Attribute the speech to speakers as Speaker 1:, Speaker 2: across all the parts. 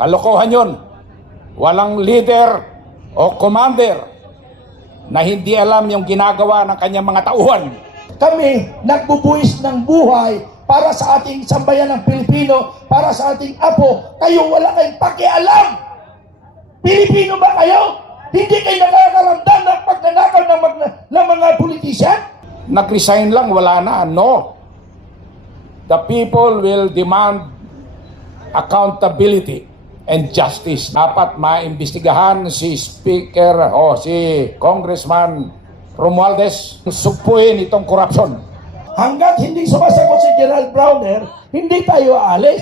Speaker 1: Kalokohan yun. Walang leader o commander na hindi alam yung ginagawa ng kanyang mga tauhan.
Speaker 2: Kami nagbubuhis ng buhay para sa ating sambayan ng Pilipino, para sa ating apo. Kayo wala kayong pakialam. Pilipino ba kayo? Hindi kayo nakakaramdam ng pagnanakaw ng, mag- ng mga politisyan?
Speaker 1: Nag-resign lang, wala na. No. The people will demand accountability and justice. Dapat maimbestigahan si Speaker o si Congressman Romualdez. Supuin itong korupsyon.
Speaker 2: Hanggat hindi sumasagot si General Browner, hindi tayo aalis.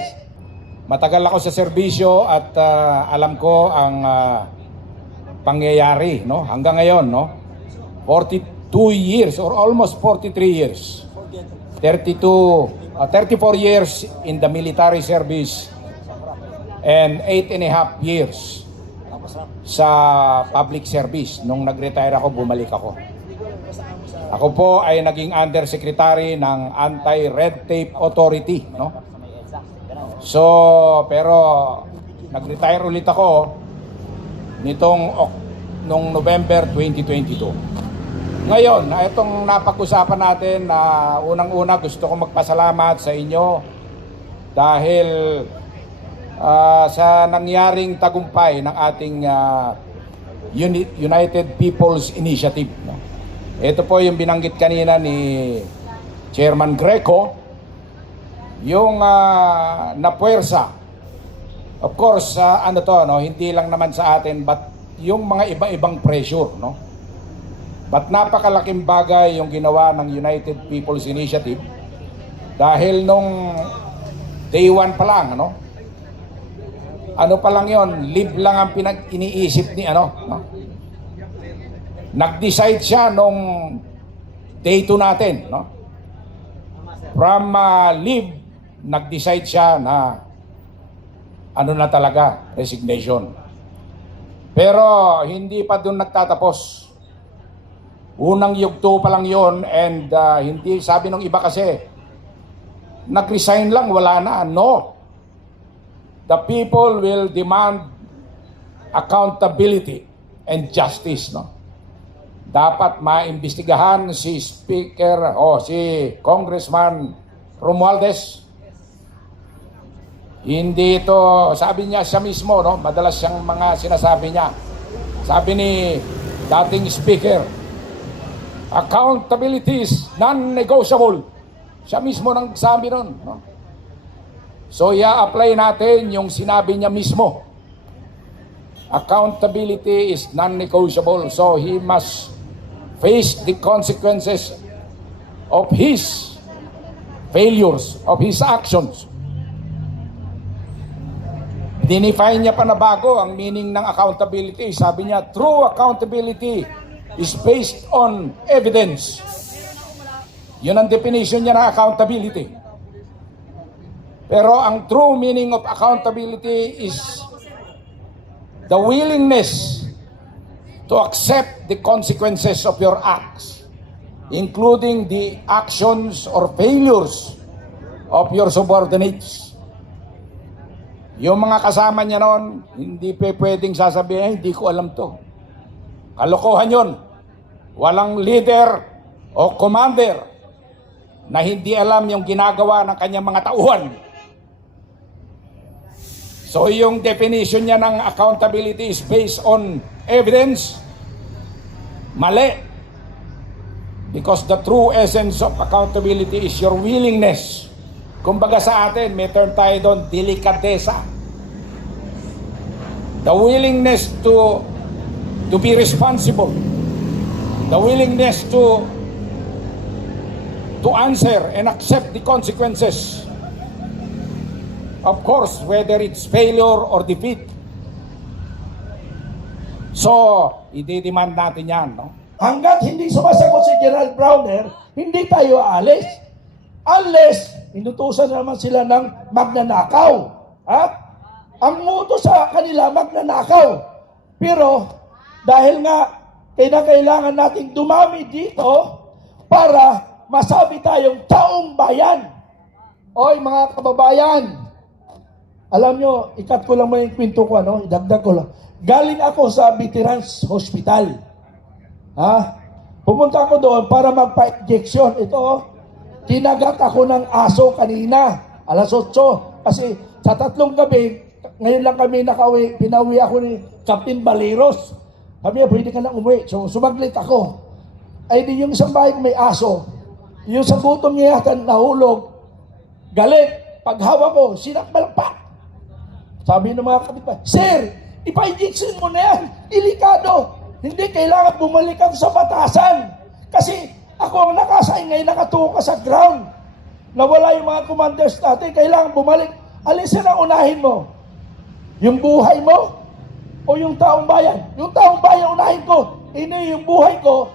Speaker 1: Matagal ako sa serbisyo at ah, alam ko ang ah, pangyayari no hanggang ngayon no 42 years or almost 43 years 32 ah, 34 years in the military service and 8 and a half years sa public service. Nung nag-retire ako bumalik ako. Ako po ay naging undersecretary ng Anti-Red Tape Authority no? So, pero nag-retire ulit ako nitong nung November 2022. Ngayon, itong napag-usapan natin na unang-una gusto ko magpasalamat sa inyo dahil ah, sa nangyaring tagumpay ng ating Uni- United People's Initiative. No? Ito po yung binanggit kanina ni Chairman Greco, yung uh, napuwersa. Of course, sa ano to, no, hindi lang naman sa atin, but yung mga iba-ibang pressure, no? But napakalaking bagay yung ginawa ng United People's Initiative dahil nung day one pa lang, ano? Ano pa lang yon, live lang ang pinag iniisip ni ano, no? Nag-decide siya nung day 2 natin, no? From uh, live nag-decide siya na ano na talaga, resignation. Pero hindi pa doon nagtatapos. Unang yugto pa lang yon and uh, hindi, sabi ng iba kasi, nag-resign lang, wala na. No. The people will demand accountability and justice. No? Dapat maimbestigahan si Speaker o si Congressman Romualdez hindi ito, sabi niya siya mismo, no? madalas siyang mga sinasabi niya. Sabi ni dating speaker, accountability is non-negotiable. Siya mismo nang sabi nun. No? So, i-apply natin yung sinabi niya mismo. Accountability is non-negotiable. So, he must face the consequences of his failures, of his actions. Dinefine niya pa na bago ang meaning ng accountability. Sabi niya, true accountability is based on evidence. Yun ang definition niya ng accountability. Pero ang true meaning of accountability is the willingness to accept the consequences of your acts, including the actions or failures of your subordinates. Yung mga kasama niya noon, hindi pa pwedeng sasabihin, "Ay, hindi ko alam to. Kalokohan yun. Walang leader o commander na hindi alam yung ginagawa ng kanyang mga tauhan. So yung definition niya ng accountability is based on evidence. Mali. Because the true essence of accountability is your willingness Kumbaga sa atin, may term tayo doon, delikatesa. The willingness to to be responsible. The willingness to to answer and accept the consequences. Of course, whether it's failure or defeat. So, i-demand natin yan, no?
Speaker 2: Hanggat hindi sumasagot si General Browner, hindi tayo aalis. Unless, inutusan naman sila ng magnanakaw. Ha? Ang muto sa kanila, magnanakaw. Pero, dahil nga, kailangan nating dumami dito para masabi tayong taong bayan. Oy mga kababayan, Alam nyo, ikat ko lang yung kwento ko, ano? Idagdag ko lang. Galing ako sa Veterans Hospital. Ha? Pumunta ako doon para magpa-injection. Ito, oh, tinagat ako ng aso kanina, alas 8. Kasi sa tatlong gabi, ngayon lang kami nakauwi, pinauwi ako ni Captain Baleros. Sabi niya, pwede ka lang umuwi. So, sumaglit ako. Ay di yung isang bahay may aso. Yung sa gutom niya yata nahulog. Galit. Paghawa ko, sinakbal pa. Sabi ng mga kapitbahay, Sir, ipa-injection mo na yan. Delikado. Hindi kailangan bumalik ako sa batasan. Kasi ako ang nakasign ngayon, nakatuko ka sa ground. Nawala yung mga commanders natin, kailangan bumalik. Alisin ang unahin mo. Yung buhay mo o yung taong bayan? Yung taong bayan unahin ko. Ini yung buhay ko,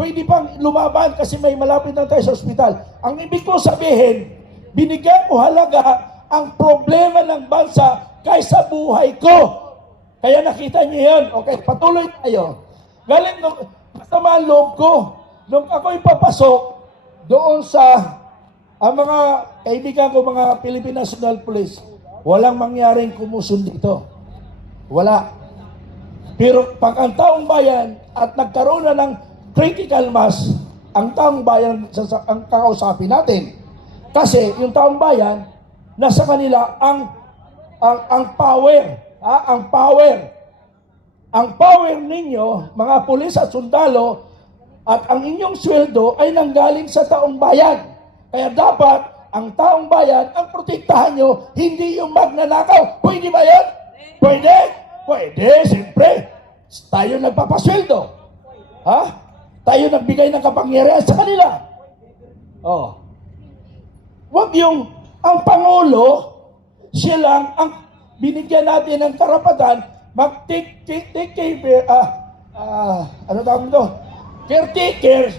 Speaker 2: pwede pang lumaban kasi may malapit na tayo sa ospital. Ang ibig ko sabihin, binigyan ko halaga ang problema ng kaysa buhay ko. Kaya nakita niyo yan. Okay, patuloy tayo. Galing nung masama ang loob ko. Nung ako'y papasok doon sa ang mga kaibigan ko, mga Philippine National Police, walang mangyaring kumusun dito. Wala. Pero pag ang taong bayan at nagkaroon na ng critical mass, ang taong bayan ang kakausapin natin. Kasi yung taong bayan, nasa kanila ang ang, ang power. Ha? Ang power. Ang power ninyo, mga pulis at sundalo, at ang inyong sweldo ay nanggaling sa taong bayan. Kaya dapat ang taong bayan ang protektahan nyo, hindi yung magnanakaw. Pwede ba yan? Pwede? Pwede, siyempre. Tayo nagpapasweldo. Ha? Tayo nagbigay ng kapangyarihan sa kanila. Oh. Huwag yung ang Pangulo, siya lang ang binigyan natin ng karapatan mag-take take, take care, ah, ah, ano tawag ito? Caretaker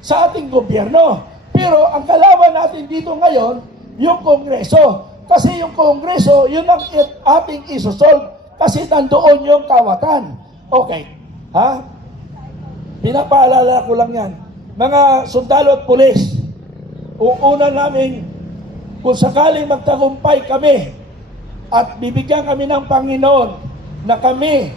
Speaker 2: sa ating gobyerno. Pero ang kalaban natin dito ngayon, yung Kongreso. Kasi yung Kongreso, yun ang ating isosolve. Kasi nandoon yung kawatan. Okay. Ha? Pinapaalala ko lang yan. Mga sundalo at pulis, uuna namin kung sakaling magtagumpay kami at bibigyan kami ng Panginoon na kami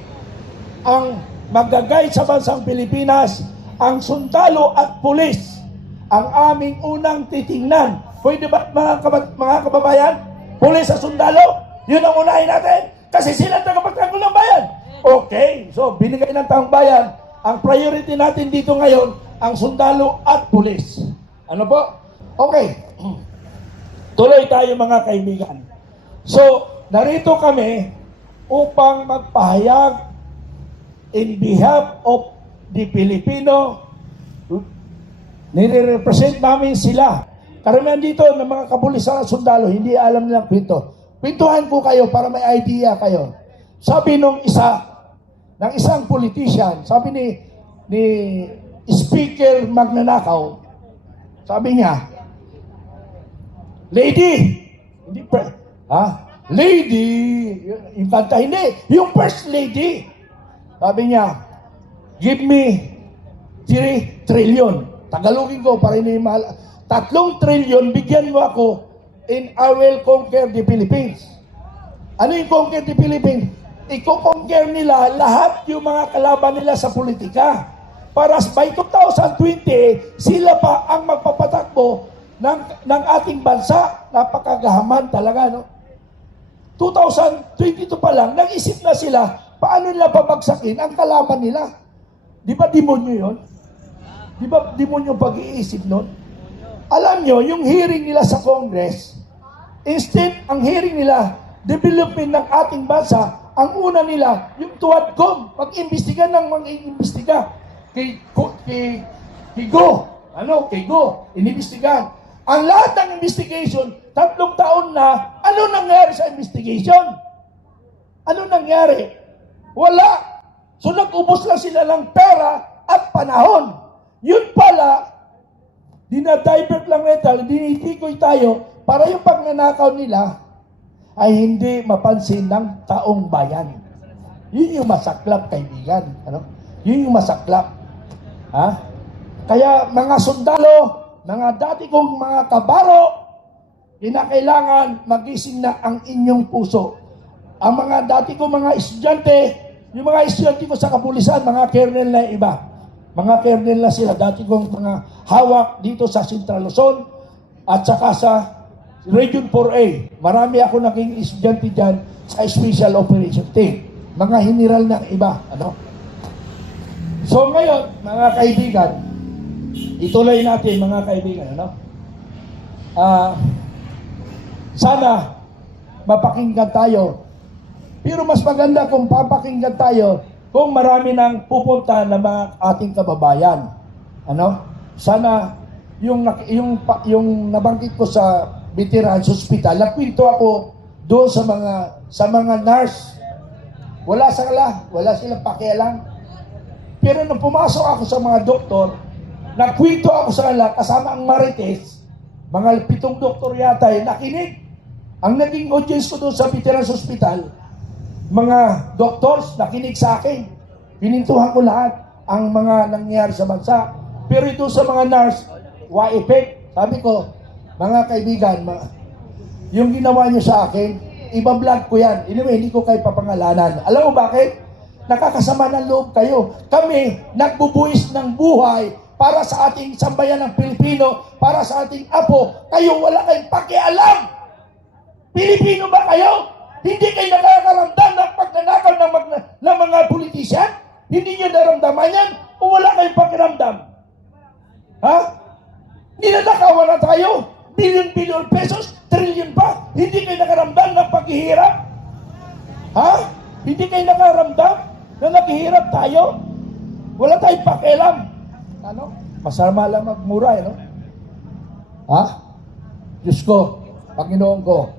Speaker 2: ang magagay sa bansang Pilipinas, ang sundalo at pulis ang aming unang titingnan. Pwede ba mga, kaba- mga kababayan? Pulis at sundalo? Yun ang unahin natin. Kasi sila ang tagapagtanggol ng bayan. Okay, so binigay ng taong bayan. Ang priority natin dito ngayon, ang sundalo at pulis. Ano po? Okay. Tuloy tayo mga kaibigan. So, narito kami upang magpahayag in behalf of the Filipino nire-represent namin sila. Karamihan dito ng mga kapulisan at sundalo, hindi alam nilang kwento. Kwentuhan ko kayo para may idea kayo. Sabi nung isa, ng isang politician, sabi ni, ni Speaker Magnanakaw, sabi niya, Lady, hindi pre, ha? Lady, yung hindi, yung first lady. Sabi niya, give me 3 trillion. Tagalogin ko para hindi mahal. Tatlong trillion, bigyan mo ako and I will conquer the Philippines. Ano yung conquer the Philippines? Iko-conquer nila lahat yung mga kalaban nila sa politika. Para by 2020, sila pa ang magpapatakbo ng, ng ating bansa. Napakagahaman talaga, no? 2022 pa lang, nag-isip na sila paano nila pabagsakin ang kalaban nila. Di ba demonyo yun? Di ba demonyo pag-iisip nun? Alam nyo, yung hearing nila sa Congress, instead, ang hearing nila, development ng ating bansa, ang una nila, yung tuwadkom, mag-imbestiga ng mag-imbestiga. Kay, kay, kay Go, ano, kay Go, inimbestigahan. Ang lahat ng investigation, tatlong taon na, ano nangyari sa investigation? Ano nangyari? Wala. So nag-ubos lang sila ng pera at panahon. Yun pala, dinadivert lang nito, dinitikoy tayo para yung pagnanakaw nila ay hindi mapansin ng taong bayan. Yun yung masaklap, kaibigan. Ano? Yun yung masaklap. Ha? Kaya mga sundalo, mga dati kong mga kabaro, kinakailangan magising na ang inyong puso. Ang mga dati ko mga estudyante, yung mga estudyante ko sa kapulisan, mga kernel na iba. Mga kernel na sila. Dati kong mga hawak dito sa Central Luzon at saka sa Region 4A. Marami ako naging estudyante dyan sa Special Operation Team. Mga hiniral na iba. Ano? So ngayon, mga kaibigan, ituloy natin mga kaibigan. Ano? Ah, sana mapakinggan tayo. Pero mas maganda kung papakinggan tayo kung marami nang pupunta na mga ating kababayan. Ano? Sana yung yung yung nabanggit ko sa Veterans Hospital, nagpinto ako doon sa mga sa mga nurse. Wala sila, wala silang pakialam. Pero nung pumasok ako sa mga doktor, nagkwento ako sa kanila kasama ang Marites, mga pitong doktor yata yung nakinig. Ang naging audience ko doon sa Veterans Hospital, mga doctors nakinig sa akin. Pinintuhan ko lahat ang mga nangyayari sa bansa. Pero ito sa mga nurse, wa effect. Sabi ko, mga kaibigan, mga, yung ginawa nyo sa akin, iba-vlog ko yan. Anyway, hindi ko kayo papangalanan. Alam mo bakit? Nakakasama ng loob kayo. Kami, nagbubuhis ng buhay para sa ating sambayan ng Pilipino, para sa ating apo. Kayo, wala kayong pakialam. Pilipino ba kayo? Hindi kayo nakakaramdam ng pagnanakaw ng, mag- ng mga politisyan? Hindi nyo naramdaman yan? O wala kayong pakiramdam? Ha? Ninanakawan na tayo. Billion-billion pesos, trillion pa. Hindi kayo nakaramdam ng paghihirap? Ha? Hindi kayo nakaramdam na naghihirap tayo? Wala tayong pakialam. Ano? Masama lang magmura, ano? Ha? Diyos ko, Panginoon ko,